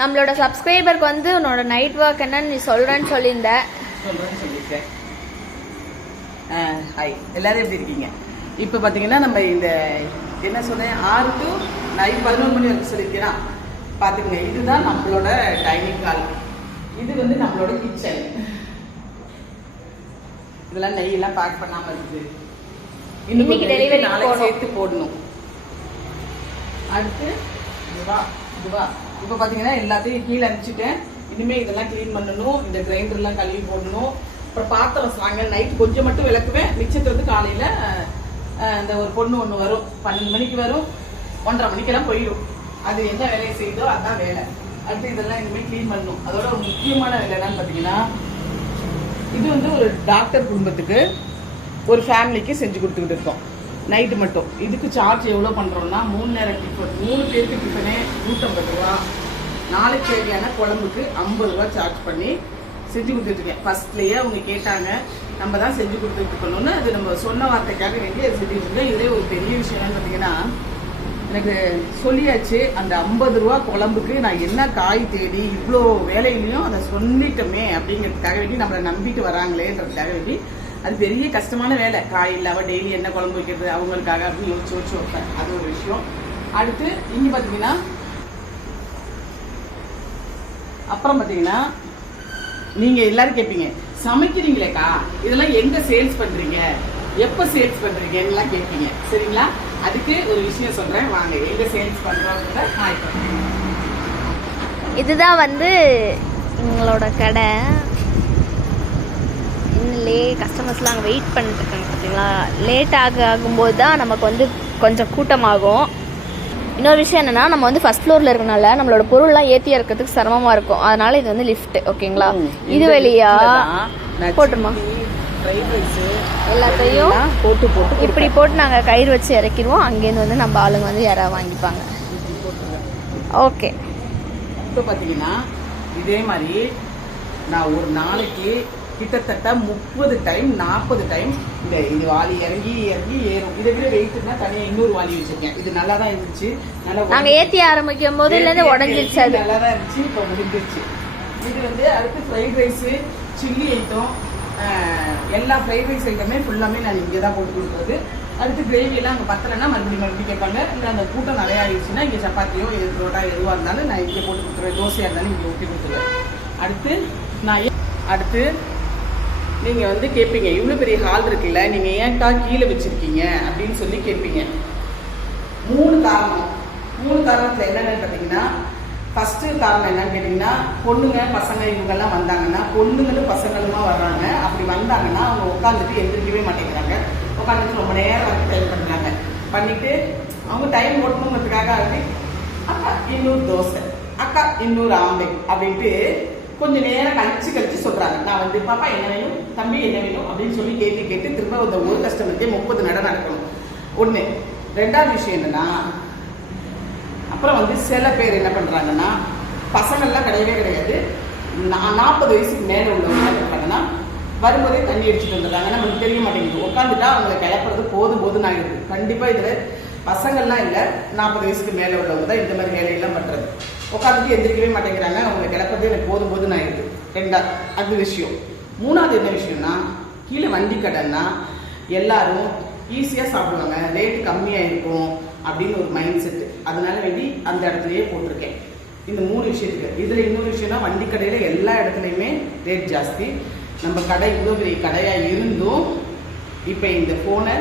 நம்மளோட சப்ஸ்கிரைபருக்கு வந்து உன்னோட நைட் ஒர்க் என்னன்னு நீ சொல்றேன்னு சொல்லியிருந்த. சொல்றேன்னு சொல்லியிருக்கேன். ஹாய் எல்லாரும் எப்படி இருக்கீங்க? இப்போ பார்த்தீங்கன்னா நம்ம இந்த என்ன சொன்னேன்? ஆறு டு நைட் பதினொரு மணி வரைக்கும் சொல்லியிருக்கேன்? பார்த்துக்கங்க இதுதான் நம்மளோட டைனிங் ஹால் இது வந்து நம்மளோட கிச்சன் இதெல்லாம் நெய்யெல்லாம் பேக் பண்ணாம இருக்குது. இன்னைக்கு delivery நாளைக்கு. சேர்த்து போடணும். அடுத்து இதுவா ஓகேவா? இப்போ பார்த்தீங்கன்னா எல்லாத்தையும் கீழே அனுப்பிச்சிட்டேன். இனிமே இதெல்லாம் க்ளீன் பண்ணணும். இந்த கிரைண்டர்லாம் கழுவி போடணும். அப்புறம் பாத்திரம் சாயங்காலம் நைட் கொஞ்சம் மட்டும் விளக்குவேன். மிச்சத்தை வந்து காலையில் இந்த ஒரு பொண்ணு ஒன்று வரும். பன்னெண்டு மணிக்கு வரும். ஒன்றரை மணிக்கெல்லாம் போயிடும். அது என்ன வேலையை செய்யுதோ அதான் வேலை. அடுத்து இதெல்லாம் இனிமேல் க்ளீன் பண்ணணும். அதோட ஒரு முக்கியமான வேலை என்னன்னு பார்த்தீங்கன்னா இது வந்து ஒரு டாக்டர் குடும்பத்துக்கு ஒரு ஃபேமிலிக்கு செஞ்சு கொடுத்துக்கிட்டு இருக்கோம். நைட்டு மட்டும். இதுக்கு சார்ஜ் எவ்வளோ பண்ணுறோம்னா மூணு நேரம் டிஃபன் மூணு பேருக்கு டிஃபனே நூற்றம்பது ரூபா. நாளைக்கு தேவையான குழம்புக்கு ஐம்பது ரூபா சார்ஜ் பண்ணி செஞ்சு கொடுத்துட்ருக்கேன் ஃபர்ஸ்ட்லேயே அவங்க கேட்டாங்க நம்ம தான் செஞ்சு கொடுத்துட்டு இருக்கணும்னு. அது நம்ம சொன்ன வார்த்தைக்காக வேண்டி அது செஞ்சுட்டு இருக்கேன் இதே ஒரு பெரிய விஷயம்னு பார்த்தீங்கன்னா எனக்கு சொல்லியாச்சு அந்த ஐம்பது ரூபா குழம்புக்கு நான் என்ன காய் தேடி இவ்வளோ வேலையிலையும் அதை சொல்லிட்டோமே அப்படிங்கிறதுக்காக வேண்டி நம்மளை நம்பிட்டு வராங்களேன்றதுக்காக வேண்டி அது பெரிய கஷ்டமான வேலை. காய் அவள் டெய்லி என்ன குழம்பு வைக்கிறது அவங்களுக்காக அப்படின்னு யோசிச்சு யோசிச்சு வைப்பேன். அது ஒரு விஷயம். அடுத்து இங்க பார்த்தீங்கன்னா அப்புறம் பார்த்தீங்கன்னா நீங்க எல்லாரும் கேட்பீங்க சமைக்கிறீங்களேக்கா? இதெல்லாம் எங்க சேல்ஸ் பண்றீங்க? எப்ப சேல்ஸ் பண்றீங்கன்னு கேட்பீங்க சரிங்களா? அதுக்கு ஒரு விஷயம் சொல்றேன். வாங்க எங்க சேல்ஸ் பண்றோம்ன்றத நான் இதுதான் வந்து எங்களோட கடை. இன்னும் லே கஸ்டமர்ஸ்லாம் அங்கே வெயிட் பண்ணிட்டு இருக்காங்க பார்த்தீங்களா லேட் ஆக ஆகும்போது தான் நமக்கு வந்து கொஞ்சம் கூட்டமாகும். இன்னொரு விஷயம் என்னன்னா நம்ம வந்து ஃபர்ஸ்ட் ஃப்ளோரில் இருக்கனால நம்மளோட பொருள்லாம் ஏற்றி இறக்கிறதுக்கு சிரமமாக இருக்கும். அதனால இது வந்து லிஃப்ட் ஓகேங்களா? இது போட்டுமா? ஃப்ரைட் ரைஸ் எல்லாத்தையும் போட்டு போட்டு இப்படி போட்டு நாங்கள் கயிறு வச்சு இறக்கிடுவோம். அங்கேருந்து வந்து நம்ம ஆளுங்க வந்து யாராவது வாங்கிப்பாங்க. ஓகே. இப்போ பார்த்தீங்கன்னா இதே மாதிரி நான் ஒரு நாளைக்கு கிட்டத்தட்ட முப்பது டைம் நாற்பது டைம் இந்த இது வாலி இறங்கி இறங்கி ஏறும். இதை விட வெயிட்னா தனியாக இன்னொரு வாலி வச்சிருக்கேன். இது நல்லா தான் இருந்துச்சு. நல்லா நாங்கள் ஏற்றி ஆரம்பிக்கும் போது இதுலேருந்து உடஞ்சிருச்சு நல்லா தான் இருந்துச்சு. இப்போ முடிஞ்சிருச்சு. இது வந்து அடுத்து ஃப்ரைட் ரைஸு சில்லி ஐட்டம் எல்லா ஃப்ரைட் ரைஸ் ஐட்டமே ஃபுல்லாமே நான் இங்கே தான் போட்டு கொடுக்குறது. அடுத்து கிரேவி எல்லாம் அங்கே பத்தலைன்னா மறுபடியும் மறுபடியும் கேட்பாங்க. இல்லை அந்த கூட்டம் நிறைய ஆயிடுச்சுன்னா இங்கே சப்பாத்தியோ எது புரோட்டா எதுவாக இருந்தாலும் நான் இங்கே போட்டு கொடுத்துருவேன். தோசையாக இருந்தாலும் இங்கே ஊற்றி கொடுத்துருவேன். அடுத்து நான் அடுத்து நீங்கள் வந்து கேட்பீங்க இவ்வளோ பெரிய ஹால் இருக்குல்ல நீங்கள் ஏன்க்கா கீழே வச்சுருக்கீங்க? அப்படின்னு சொல்லி கேட்பீங்க மூணு காரணம். மூணு காரணத்தில் என்னென்னு பார்த்தீங்கன்னா ஃபஸ்ட்டு காரணம் என்னன்னு கேட்டிங்கன்னா பொண்ணுங்க பசங்க இவங்கெல்லாம் வந்தாங்கன்னா பொண்ணுங்களும் பசங்களுமா வர்றாங்க. அப்படி வந்தாங்கன்னா அவங்க உட்காந்துட்டு எந்திரிக்கவே மாட்டேங்கிறாங்க. உட்காந்துட்டு ரொம்ப நேரம் வந்து டைம் பண்ணுறாங்க. பண்ணிட்டு அவங்க டைம் ஓட்டணுங்கிறதுக்காக அப்படி அக்கா இன்னொரு தோசை அக்கா இன்னொரு ஆம்பை அப்படின்ட்டு கொஞ்ச நேரம் கழிச்சு கழிச்சு சொல்றாங்க. நான் வந்து பாப்பா என்ன வேணும்? தம்பி என்ன வேணும்? அப்படின்னு சொல்லி கேட்டு கேட்டு திரும்ப அந்த ஒரு கஸ்டமருக்கே முப்பது நடம் நடக்கணும். ஒண்ணு. ரெண்டாவது விஷயம் என்னன்னா அப்புறம் வந்து சில பேர் என்ன பண்றாங்கன்னா பசங்கள்லாம் கிடையவே கிடையாது. நான் நாற்பது வயசுக்கு மேல உள்ளவங்க என்ன பண்றாங்கன்னா வரும்போதே தண்ணி அடிச்சுட்டு வந்துடுறாங்க. நமக்கு தெரிய மாட்டேங்குது. உட்காந்துட்டா அவங்களை கிளப்புறது போதும் போதும் ஆகிடுது கண்டிப்பா இதுல பசங்கள்லாம் இல்லை. நாற்பது வயசுக்கு மேல உள்ளவங்க தான் இந்த மாதிரி வேலையெல்லாம் பண்றது. உட்காந்துட்டு எந்திரிக்கவே மாட்டேங்கிறாங்க. அவங்க கிளப்பதே எனக்கு போதும் போதும் ஆகிடுது ரெண்டா அது விஷயம். மூணாவது என்ன விஷயம்னா கீழே வண்டி கடைன்னா எல்லாரும் ஈஸியாக சாப்பிடுவாங்க. ரேட் கம்மியாக இருக்கும் அப்படின்னு ஒரு மைண்ட் செட்டு அதனால வேண்டி அந்த இடத்துலயே போட்டிருக்கேன். இந்த மூணு விஷயத்துக்கு. இதில் இன்னொரு விஷயம்னா வண்டி கடையில் எல்லா இடத்துலையுமே ரேட் ஜாஸ்தி. நம்ம கடை இவ்வளோ பெரிய கடையாக இருந்தும் இப்போ இந்த ஃபோனை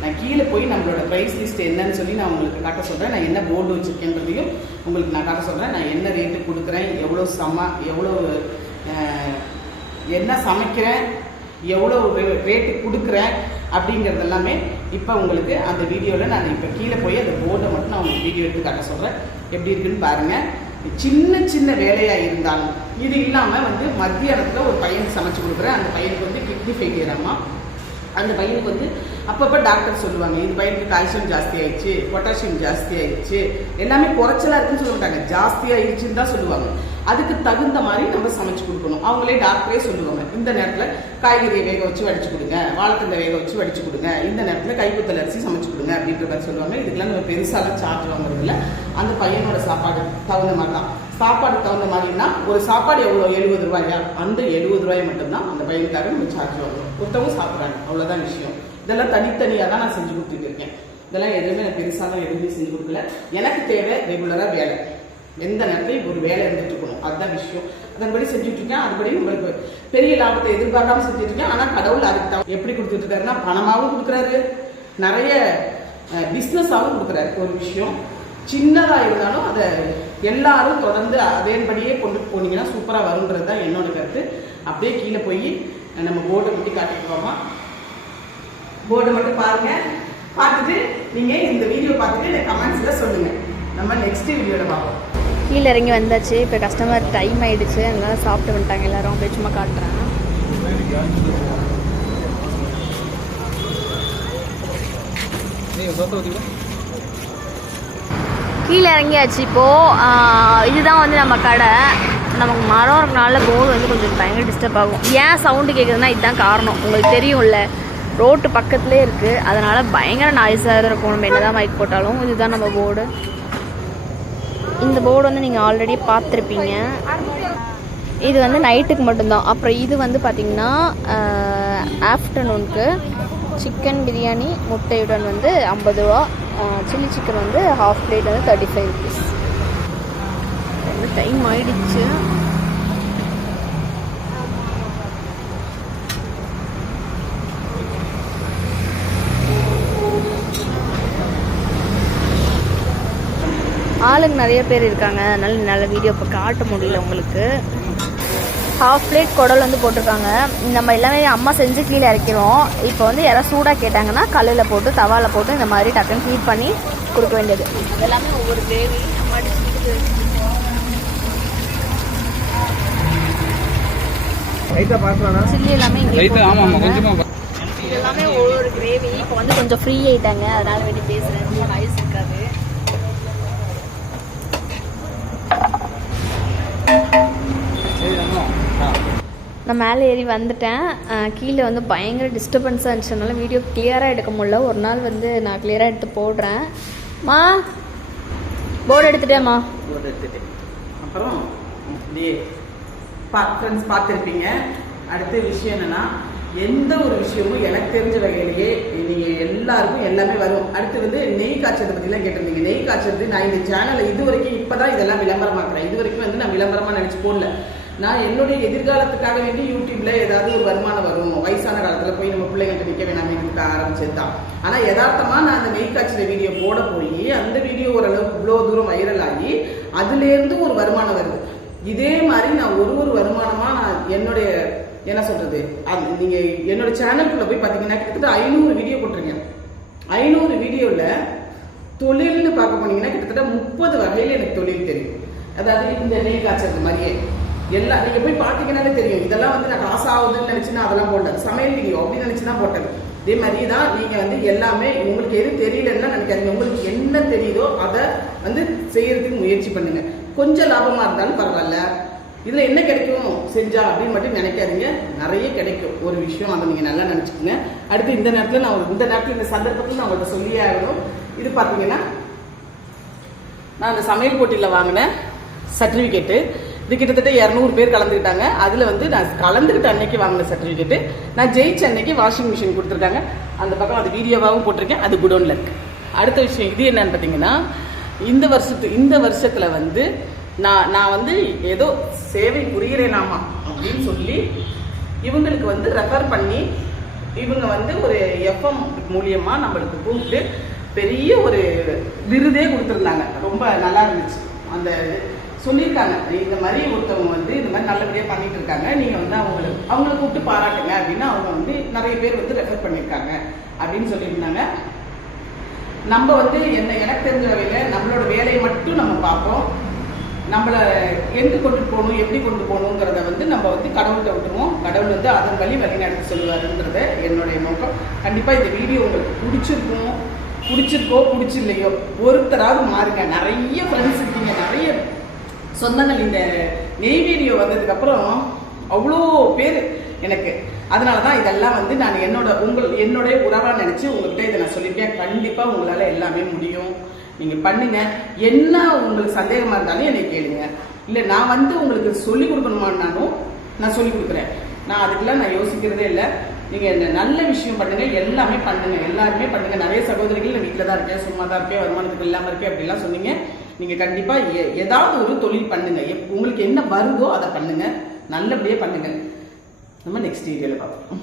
நான் கீழே போய் நம்மளோட ப்ரைஸ் லிஸ்ட் என்னன்னு சொல்லி நான் உங்களுக்கு காட்ட சொல்கிறேன் நான் என்ன போர்டு வச்சுருக்கேன்றதையும் உங்களுக்கு நான் காட்ட சொல்கிறேன் நான் என்ன ரேட்டு கொடுக்குறேன் எவ்வளோ சம எவ்வளோ என்ன சமைக்கிறேன் எவ்வளோ ரேட்டு கொடுக்குறேன் அப்படிங்கிறது எல்லாமே இப்போ உங்களுக்கு அந்த வீடியோவில் நான் இப்போ கீழே போய் அந்த போர்டை மட்டும் நான் உங்களுக்கு வீடியோ எடுத்து காட்ட சொல்கிறேன் எப்படி இருக்குன்னு பாருங்கள் சின்ன சின்ன வேலையாக இருந்தாலும் இது இல்லாமல் வந்து மத்தியானத்தில் ஒரு பையனுக்கு சமைச்சு கொடுக்குறேன். அந்த பையனுக்கு வந்து கிட்னி ஃபெயிலியர் அந்த பையனுக்கு வந்து அப்பப்போ டாக்டர் சொல்லுவாங்க இந்த பையனுக்கு கால்சியம் ஜாஸ்தி ஆயிடுச்சு பொட்டாசியம் ஜாஸ்தி ஆயிடுச்சு எல்லாமே குறைச்சலாக இருக்குன்னு சொல்ல மாட்டாங்க ஜாஸ்தி ஆயிடுச்சுன்னு தான் சொல்லுவாங்க. அதுக்கு தகுந்த மாதிரி நம்ம சமைச்சு கொடுக்கணும். அவங்களே டாக்டரே சொல்லுவாங்க இந்த நேரத்தில் காய்கறியை வேக வச்சு வடிச்சு கொடுங்க வாழைத்தண்டை வேக வச்சு வடிச்சு கொடுங்க இந்த நேரத்தில் கைக்குத்தல் அரிசி சமைச்சு கொடுங்க அப்படின்ற மாதிரி சொல்லுவாங்க. இதுக்கெல்லாம் நம்ம பெருசாலாம் சார்ஜ் வாங்குறதுல அந்த பையனோட சாப்பாடு தகுந்த மாதிரி தான். சாப்பாடுக்கு தகுந்த மாதிரினா ஒரு சாப்பாடு எவ்வளோ? எழுபது ரூபாயா? அந்த எழுபது ரூபாய் மட்டும்தான் அந்த பையனுக்காக நம்ம சார்ஜ் வாங்குறோம். ஒருத்தவங்க சாப்பிட்றாங்க. அவ்வளோதான் விஷயம். இதெல்லாம் தனித்தனியாக தான் நான் செஞ்சு கொடுத்துட்டு இருக்கேன் இதெல்லாம் எதுவுமே நான் தான் எதுவுமே செஞ்சு கொடுக்கல. எனக்கு தேவை ரெகுலராக வேலை. எந்த நேரத்தையும் ஒரு வேலை இருந்துட்டு இருக்கணும். அதுதான் விஷயம். அதன்படி செஞ்சுட்டு இருக்கேன் அதுபடி உங்களுக்கு பெரிய லாபத்தை எதிர்பார்க்காம செஞ்சுட்டு இருக்கேன் ஆனால் கடவுள் அதுக்கு தான் எப்படி கொடுத்துட்டு இருக்காருன்னா பணமாகவும் கொடுக்குறாரு. நிறைய பிஸ்னஸாகவும் கொடுக்குறாரு. ஒரு விஷயம். சின்னதாக இருந்தாலும் அதை எல்லாரும் தொடர்ந்து அதேபடியே கொண்டு போனீங்கன்னா சூப்பராக வருன்றது தான் என்னோட கருத்து. அப்படியே கீழே போய் நம்ம போர்டை முட்டி காட்டிக்குவோமா போர்டை மட்டும் பாருங்க. பார்த்துட்டு நீங்க இந்த வீடியோ பார்த்துட்டு எனக்கு கமெண்ட்ஸ்ல சொல்லுங்க. நம்ம நெக்ஸ்ட் வீடியோல பார்ப்போம். கீழே இறங்கி வந்தாச்சு. இப்போ கஸ்டமர் டைம் ஆயிடுச்சு. அதனால சாப்பிட்டு வந்துட்டாங்க. எல்லாரும் அப்படியே சும்மா காட்டுறேன். கீழே இறங்கியாச்சு. இப்போ இதுதான் வந்து நம்ம கடை. நமக்கு மரம் இருக்கனால போர்டு வந்து கொஞ்சம் பயங்கர டிஸ்டர்ப் ஆகும். ஏன் சவுண்டு கேட்குதுன்னா இதுதான் காரணம். உங்களுக்கு தெரியும்ல. ரோட்டு பக்கத்துலேயே இருக்குது அதனால பயங்கர நாய்ஸாக இருக்கும். நம்ம என்னதான் மைக் போட்டாலும் இதுதான் நம்ம போர்டு இந்த போர்டு வந்து நீங்கள் ஆல்ரெடி பார்த்துருப்பீங்க. இது வந்து நைட்டுக்கு மட்டும்தான். அப்புறம் இது வந்து பார்த்தீங்கன்னா ஆஃப்டர்நூனுக்கு சிக்கன் பிரியாணி முட்டையுடன் வந்து ஐம்பது ரூபா. சில்லி சிக்கன் வந்து ஹாஃப் பிளேட் வந்து தேர்ட்டி ஃபைவ் ருபீஸ் டைம் ஆயிடுச்சு? ஆளுங்க நிறைய பேர் இருக்காங்க. அதனால நல்ல வீடியோ இப்போ காட்ட முடியல உங்களுக்கு. ஹாஃப் பிளேட் குடல் வந்து போட்டிருக்காங்க. நம்ம எல்லாமே அம்மா செஞ்சு கீழே இறக்கிறோம். இப்போ வந்து யாராவது சூடாக கேட்டாங்கன்னா கல்லில் போட்டு தவாவில் போட்டு இந்த மாதிரி டக்குன்னு ஹீட் பண்ணி கொடுக்க வேண்டியது. எல்லாமே ஒவ்வொரு கிரேவி. லைட்டா பார்க்கலாம்னா சில்லி எல்லாமே ஒவ்வொரு கிரேவி. இப்போ வந்து கொஞ்சம் ஃப்ரீ ஆயிட்டாங்க அதனால வேண்டி பேசுகிறேன் நாய்ஸ் இருக்காது. நான் மேலே ஏறி வந்துட்டேன். கீழே வந்து பயங்கர டிஸ்டர்பன்ஸாக இருந்துச்சுனால வீடியோ கிளியராக எடுக்க முடியல. ஒரு நாள் வந்து நான் கிளியராக எடுத்து போடுறேன். மா போர்டு எடுத்துட்டேம்மா போர்டு அப்புறம் ஃப்ரெண்ட்ஸ் பார்த்துருப்பீங்க. அடுத்த விஷயம் என்னன்னா எந்த ஒரு விஷயமும் எனக்கு தெரிஞ்ச வகையிலேயே நீங்கள் எல்லாருக்கும் எல்லாமே வரும். அடுத்து வந்து நெய் காய்ச்சதை பற்றிலாம் கேட்டிருந்தீங்க. நெய் காய்ச்சது நான் இந்த சேனலில் இது வரைக்கும் இப்போ தான் இதெல்லாம் விளம்பரமாக்குறேன். இது வரைக்கும் வந்து நான் விளம்பரமாக நினச்சி போடல. நான் என்னுடைய எதிர்காலத்துக்காக வேண்டி யூடியூப்ல ஏதாவது ஒரு வருமானம் வரும். வயசான காலத்துல போய் நம்ம பிள்ளைங்கள்ட்ட நிக்க வேணாமே இருக்க ஆரம்பிச்சது தான் ஆனா யதார்த்தமா நான் அந்த நெய் காய்ச்சல வீடியோ போட போய் அந்த வீடியோ ஓரளவுக்கு இவ்வளோ தூரம் வைரல் ஆகி அதுல இருந்து ஒரு வருமானம் வருது. இதே மாதிரி நான் ஒரு ஒரு வருமானமா நான் என்னுடைய என்ன சொல்றது அது நீங்க என்னோட சேனலுக்குள்ள போய் பாத்தீங்கன்னா கிட்டத்தட்ட ஐநூறு வீடியோ போட்டிருக்கேன். ஐநூறு வீடியோல தொழில்னு பார்க்க போனீங்கன்னா கிட்டத்தட்ட முப்பது வகையில எனக்கு தொழில் தெரியும். அதாவது இந்த நெய் காய்ச்சல் மாதிரியே. எல்லாம் நீங்க போய் பார்த்தீங்கன்னாலே தெரியும். இதெல்லாம் வந்து நான் காசு ஆகுதுன்னு நினச்சின்னா அதெல்லாம் போட்டது சமையல் வீடியோ அப்படின்னு நினைச்சு தான் போட்டது. இதே மாதிரி தான் நீங்க வந்து எல்லாமே உங்களுக்கு எது தெரியலன்னா நினைக்காதீங்க. உங்களுக்கு என்ன தெரியுதோ அதை வந்து செய்யறதுக்கு முயற்சி பண்ணுங்க. கொஞ்சம் லாபமா இருந்தாலும் பரவாயில்ல. இதுல என்ன கிடைக்கும்? செஞ்சா அப்படின்னு மட்டும் நினைக்காதீங்க. நிறைய கிடைக்கும். ஒரு விஷயம் அதை நீங்க நல்லா நினைச்சுக்கோங்க. அடுத்து இந்த நேரத்துல நான் இந்த நேரத்துல இந்த சந்தர்ப்பத்தில் நான் உங்கள்கிட்ட சொல்லியே ஆகணும். இது பாத்தீங்கன்னா நான் அந்த சமையல் போட்டியில் வாங்கின சர்டிஃபிகேட்டு இது கிட்டத்தட்ட இரநூறு பேர் கலந்துக்கிட்டாங்க. அதில் வந்து நான் கலந்துக்கிட்ட அன்னைக்கு வாங்கின சர்டிஃபிகேட்டு நான் ஜெயிச்ச அன்னைக்கு வாஷிங் மிஷின் கொடுத்துருக்காங்க. அந்த பக்கம் அது வீடியோவாகவும் போட்டிருக்கேன். அது குடோனில் இருக்கு அடுத்த விஷயம் இது என்னன்னு பார்த்தீங்கன்னா இந்த வருஷத்து இந்த வருஷத்தில் வந்து நான் நான் வந்து ஏதோ சேவை புரிகிறேனாமா அப்படின்னு சொல்லி இவங்களுக்கு வந்து ரெஃபர் பண்ணி இவங்க வந்து ஒரு எஃப்எம் மூலியமா நம்மளுக்கு கூப்பிட்டு பெரிய ஒரு விருதே கொடுத்துருந்தாங்க. ரொம்ப நல்லா இருந்துச்சு. அந்த சொல்லியிருக்காங்க. இந்த மாதிரி ஒருத்தவங்க வந்து இந்த மாதிரி நல்லபடியாக பண்ணிட்டு இருக்காங்க. நீங்கள் வந்து அவங்களுக்கு அவங்கள கூப்பிட்டு பாராட்டுங்க அப்படின்னு அவங்க வந்து நிறைய பேர் வந்து ரெஃபர் பண்ணியிருக்காங்க அப்படின்னு சொல்லியிருந்தாங்க. நம்ம வந்து என்ன எனக்கு தெரிஞ்ச வகையில் நம்மளோட வேலையை மட்டும் நம்ம பார்ப்போம். நம்மளை எங்கே கொண்டு போகணும் எப்படி கொண்டு போகணுங்கிறத வந்து நம்ம வந்து கடவுள்கிட்ட விட்டுருவோம். கடவுள் வந்து அதன் வழி வழிநடத்தி நடத்தி என்னுடைய நோக்கம். கண்டிப்பாக இந்த வீடியோ உங்களுக்கு பிடிச்சிருக்கும். பிடிச்சிருக்கோ பிடிச்சில்லையோ ஒருத்தராவது மாறுங்க. நிறைய ஃப்ரெண்ட்ஸ் இருக்கீங்க நிறைய சொந்தங்கள் இந்த நெய்வேலியோ வந்ததுக்கப்புறம் அவ்வளோ பேர் எனக்கு. அதனால தான் இதெல்லாம் வந்து நான் என்னோட உங்கள் என்னுடைய உறவாக நினச்சி உங்கள்கிட்ட இதை நான் சொல்லியிருக்கேன். கண்டிப்பாக உங்களால் எல்லாமே முடியும். நீங்கள் பண்ணுங்கள் என்ன உங்களுக்கு சந்தேகமாக இருந்தாலும் என்னை கேளுங்க. இல்லை நான் வந்து உங்களுக்கு சொல்லி கொடுக்கணுமான்னாலும் நான் சொல்லி கொடுக்குறேன். நான் அதுக்கெல்லாம் நான் யோசிக்கிறதே இல்லை. நீங்கள் இந்த நல்ல விஷயம் பண்ணுங்கள் எல்லாமே பண்ணுங்கள் எல்லாருமே பண்ணுங்கள் நிறைய சகோதரிகள் நான் வீட்டில் தான் இருக்கேன். சும்மா தான் இருக்கேன். வருமானத்துக்கு இல்லாமல் இருக்கேன். அப்படிலாம் சொன்னீங்க. நீங்கள் கண்டிப்பாக ஏதாவது ஒரு தொழில் பண்ணுங்கள் எப் உங்களுக்கு என்ன வருதோ அதை பண்ணுங்கள் நல்லபடியாக பண்ணுங்கள் நம்ம நெக்ஸ்ட் வீடியோவில் பார்ப்போம்.